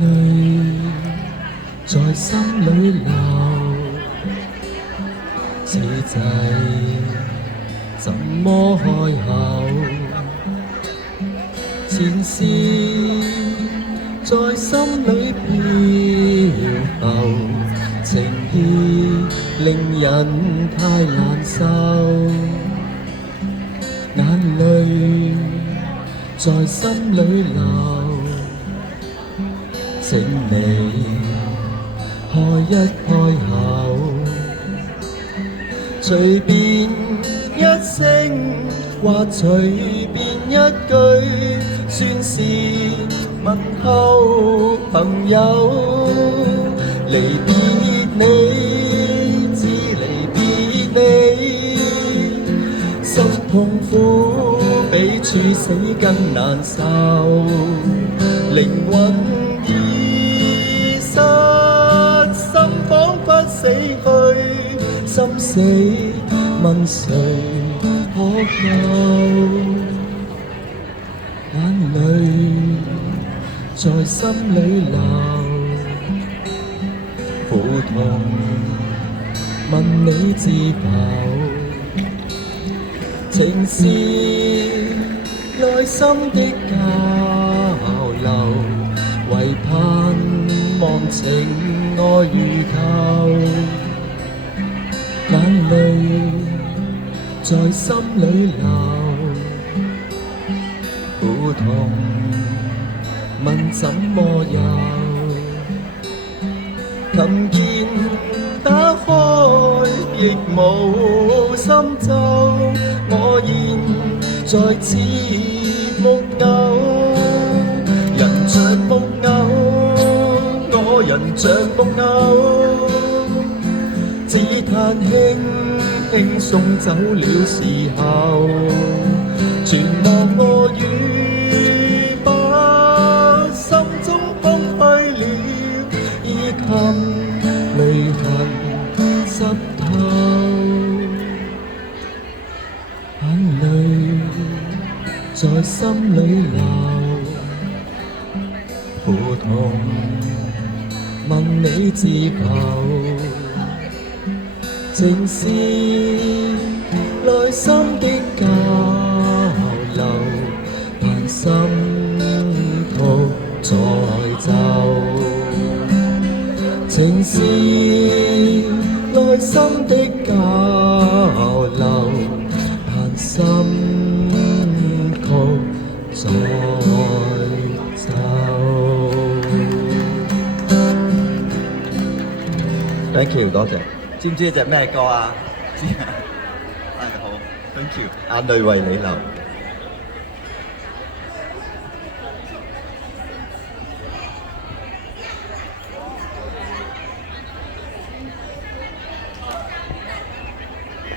淚在心裏流，此際怎麼開口？前事在心裏飄浮，情意令人太難受，眼淚在心裏流。請你開一開口，隨便一聲或隨便一句，算是問候朋友。離別你，只離別你，心痛苦比處死更難受，靈魂已失，心彷彿死去，心死問誰可救？眼淚在心裏流，苦痛問你知否？情是內心的交流，唯盼望情愛如舊，眼淚在心裏流，苦痛問怎麼有？琴鍵打開亦無心奏，我現在似木偶，人像木偶，我人像木偶，只嘆輕輕送走了時候，全忘我與把心中空虛了，已禁淚痕濕透，眼淚在心裏流，苦痛問你知否？情是內心的交流，盼心曲再奏。情是內心的交流，盼心曲再奏。Thank you， 多謝。知唔知呢隻咩歌啊？知啊，好 ，thank you。眼淚為你流。